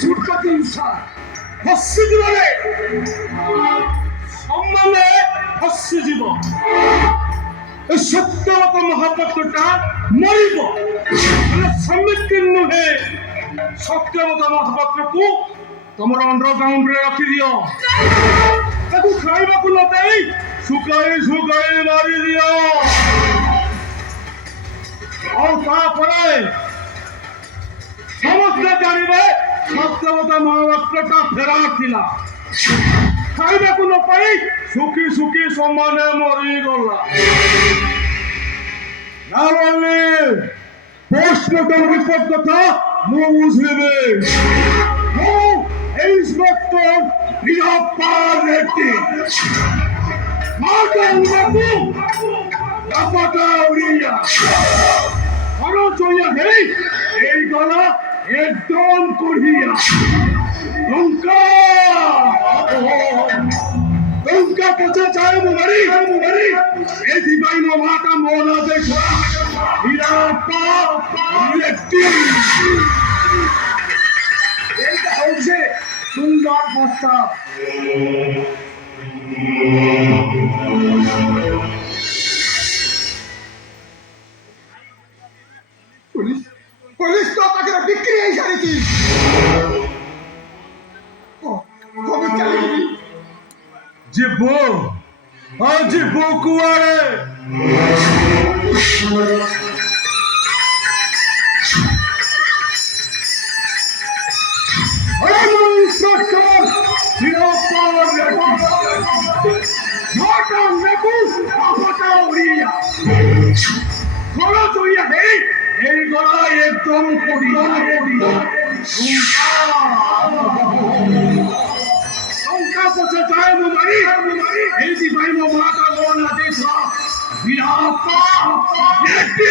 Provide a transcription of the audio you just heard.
সুরকা দিনসা হস্য জীবনে সম্মানে হস্য জীবন এই সত্যবত মহাপাত্রটা মরিব সম্মুখীন নুহে সত্যবত মহাপাত্রକୁ ତମର ଅଣ୍ଡରଗ୍ରାଉଣ୍ଡରେ ରଖିଦିଅ ତାକୁ ଖାଇବାକୁ ନ ଦେଇ ଶୁଖାଇ ଶୁଖାଇ ମାରିଦିଅ ଆଉ ତାପରେ ସମସ୍ତେ ଜାଣିବେ ସତ୍ୟବତ ମହାପାତ୍ରଟା ଫେରାର ଥିଲା ଖାଇବାକୁ ନ ପାଇ ଶୁଖି ଶୁଖି ସମାନେ ମରିଗଲା পোস্টমর্টম রিপোর্ট কথা ମୁଁ ବୁଝିବି ମୁଁ ইন্সপেক্টর বীরপ্পা রেড্ডি মাতালবাবু লাপাটা উড়িয়া খরচ হইয়া হেই এই গলা একদম করিয়া লঙ্কা লঙ্কা পচা চায় মুমারি এদিবাই মো মাতা মোনা দেখা বীরপ্পা রেড্ডি এইটা হচ্ছে সুন্দর প্রস্তাব পুলিশ পুলিশ তো আপনাকে বিক্রি হয়ে সারিছি কবে চালিয়ে জীবো আজ বকুয়ারে একদম লঙ্কা পচে যায় মুমারি এই দিবাই মো মাতা মোনা দেখা বীরপ্পা রেড্ডি